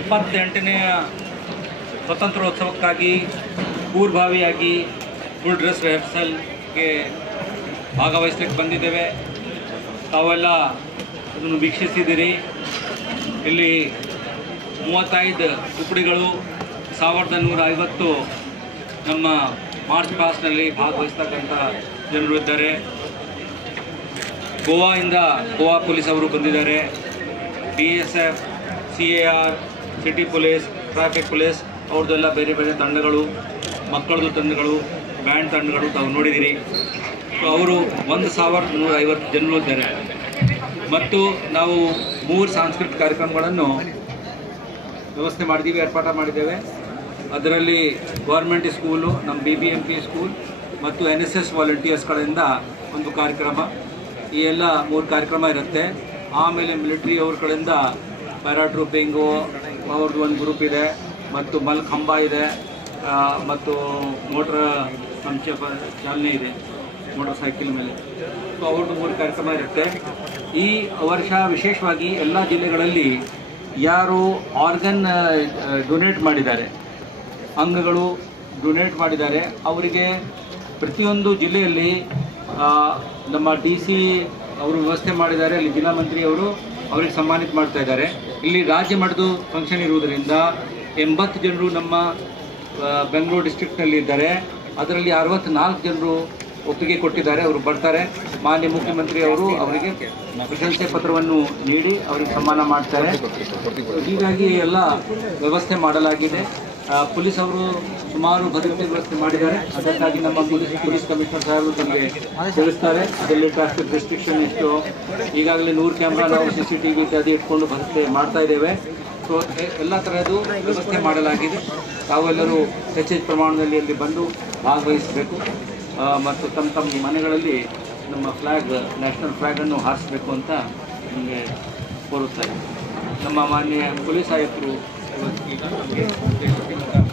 ಎಪ್ಪತ್ತೆಂಟನೆಯ ಸ್ವತಂತ್ರೋತ್ಸವಕ್ಕಾಗಿ ಪೂರ್ವಭಾವಿಯಾಗಿ full dress ರಿಹರ್ಸಲ್ಗೆ ಭಾಗವಹಿಸ್ಲಿಕ್ಕೆ ಬಂದಿದ್ದೇವೆ. ತಾವೆಲ್ಲ ಅದನ್ನು ವೀಕ್ಷಿಸಿದ್ದೀರಿ. ಇಲ್ಲಿ ಮೂವತ್ತೈದು ತುಕಡಿಗಳು ಸಾವಿರದ ನೂರ ಐವತ್ತು ನಮ್ಮ ಮಾರ್ಚ್ ಪಾಸ್ಟ್ನಲ್ಲಿ ಭಾಗವಹಿಸ್ತಕ್ಕಂಥ ಜನರು ಇದ್ದಾರೆ. ಗೋವಾದಿಂದ ಗೋವಾ ಪೊಲೀಸ್ ಅವರು ಬಂದಿದ್ದಾರೆ. B S F C A R city police traffic police ಅವ್ರದ್ದೆಲ್ಲ ಬೇರೆ ಬೇರೆ ತಂಡಗಳು, ಮಕ್ಕಳದ್ದು ತಂಡಗಳು ಬ್ಯಾಂಡ್ ತಂಡಗಳು ತಾವು ನೋಡಿದ್ದೀರಿ ಸೊ ಅವರು ಒಂದು ಸಾವಿರದ ನೂರ ಐವತ್ತು ಜನರು ಇದ್ದಾರೆ. ಮತ್ತು ನಾವು ಮೂರು ಸಾಂಸ್ಕೃತಿಕ ಕಾರ್ಯಕ್ರಮಗಳನ್ನು ವ್ಯವಸ್ಥೆ ಮಾಡಿದ್ದೀವಿ, ಏರ್ಪಾಟ ಮಾಡಿದ್ದೇವೆ. ಅದರಲ್ಲಿ ಗೌರ್ಮೆಂಟ್ ಸ್ಕೂಲು ನಮ್ಮ B B M P school ಮತ್ತು ಎನ್ ಎಸ್ ಎಸ್ ವಾಲಂಟಿಯರ್ಸ್ಗಳಿಂದ ಒಂದು ಕಾರ್ಯಕ್ರಮ. ಈ ಎಲ್ಲ ಮೂರು ಕಾರ್ಯಕ್ರಮ ಇರುತ್ತೆ. ಆಮೇಲೆ ಮಿಲಿಟ್ರಿ ಅವ್ರ ಕಡೆಯಿಂದ ಪ್ಯಾರಾಟ್ರೂಪಿಂಗು ಅವ್ರದ್ದು ಒಂದು ಗ್ರೂಪ್ ಇದೆ, ಮತ್ತು ಮಲ್ ಕಂಬ ಇದೆ ಮತ್ತು ಮೋಟ್ರ್ ಸಂಕ್ಷೇಪ ಚಾಲನೆ ಇದೆ, ಮೋಟರ್ ಸೈಕಲ್ ಮೇಲೆ. ಸೊ ಅವ್ರದ್ದು ಮೂರು ಕಾರ್ಯಕ್ರಮ ಇರುತ್ತೆ. ಈ ವರ್ಷ ವಿಶೇಷವಾಗಿ ಎಲ್ಲ ಜಿಲ್ಲೆಗಳಲ್ಲಿ ಯಾರು ಆರ್ಗನ್ ಡೊನೇಟ್ ಮಾಡಿದ್ದಾರೆ, ಅಂಗಗಳು ಡೊನೇಟ್ ಮಾಡಿದ್ದಾರೆ, ಅವರಿಗೆ ಪ್ರತಿಯೊಂದು ಜಿಲ್ಲೆಯಲ್ಲಿ ನಮ್ಮ ಡಿ ಸಿ ಅವರು ವ್ಯವಸ್ಥೆ ಮಾಡಿದ್ದಾರೆ, ಅಲ್ಲಿ ಜಿಲ್ಲಾ ಮಂತ್ರಿಯವರು ಅವರಿಗೆ ಸನ್ಮಾನಿತ ಮಾಡ್ತಾ ಇದ್ದಾರೆ. ಇಲ್ಲಿ ರಾಜ್ಯ ಮಟ್ಟದ ಫಂಕ್ಷನ್ ಇರುವುದರಿಂದ ಎಂಬತ್ತು ಜನರು ನಮ್ಮ ಬೆಂಗಳೂರು ಡಿಸ್ಟ್ರಿಕ್ಟ್ನಲ್ಲಿ ಇದ್ದಾರೆ. ಅದರಲ್ಲಿ ಅರವತ್ತ್ನಾಲ್ಕು ಜನರು ಒಪ್ಪಿಗೆ ಕೊಟ್ಟಿದ್ದಾರೆ. ಅವರು ಬರ್ತಾರೆ. ಮಾನ್ಯ ಮುಖ್ಯಮಂತ್ರಿ ಅವರು ಅವರಿಗೆ ಪ್ರಶಂಸೆ ಪತ್ರವನ್ನು ನೀಡಿ ಅವರಿಗೆ ಸನ್ಮಾನ ಮಾಡ್ತಾರೆ. ಹೀಗಾಗಿ ಎಲ್ಲ ವ್ಯವಸ್ಥೆ ಮಾಡಲಾಗಿದೆ. ಪೊಲೀಸ್ ಅವರು ಸುಮಾರು ಭದ್ರತೆ ವ್ಯವಸ್ಥೆ ಮಾಡಿದ್ದಾರೆ. ಅದಕ್ಕಾಗಿ ನಮ್ಮ ಪೊಲೀಸ್ ಪೊಲೀಸ್ ಕಮಿಷನರ್ ಸಾಹೇಬರು ತಮಗೆ ತಿಳಿಸ್ತಾರೆ. ಅದರಲ್ಲಿ ಟ್ರಾಫಿಕ್ ರೆಸ್ಟ್ರಿಕ್ಷನ್ ಇಷ್ಟು ಈಗಾಗಲೇ ನೂರು ಕ್ಯಾಮ್ರಾ ನಾವು ಸಿ ಸಿ ಟಿ ವಿ ಇತ್ಯಾದಿ ಇಟ್ಕೊಂಡು ಭದ್ರತೆ ಮಾಡ್ತಾ ಇದ್ದೇವೆ. ಸೊ ಎಲ್ಲ ಥರದ್ದು ವ್ಯವಸ್ಥೆ ಮಾಡಲಾಗಿದೆ. ತಾವೆಲ್ಲರೂ ಹೆಚ್ಚೆಚ್ಚು ಪ್ರಮಾಣದಲ್ಲಿ ಅಲ್ಲಿ ಬಂದು ಭಾಗವಹಿಸಬೇಕು. ಮತ್ತು ತಮ್ಮ ತಮ್ಮ ಮನೆಗಳಲ್ಲಿ ನಮ್ಮ ಫ್ಲ್ಯಾಗ್ ನ್ಯಾಷನಲ್ ಫ್ಲ್ಯಾಗನ್ನು ಹಾರಿಸಬೇಕು ಅಂತ ನಿಮಗೆ ಕೋರುತ್ತಾರೆ ನಮ್ಮ ಮಾನ್ಯ ಪೊಲೀಸ್ ಆಯುಕ್ತರು Thank you.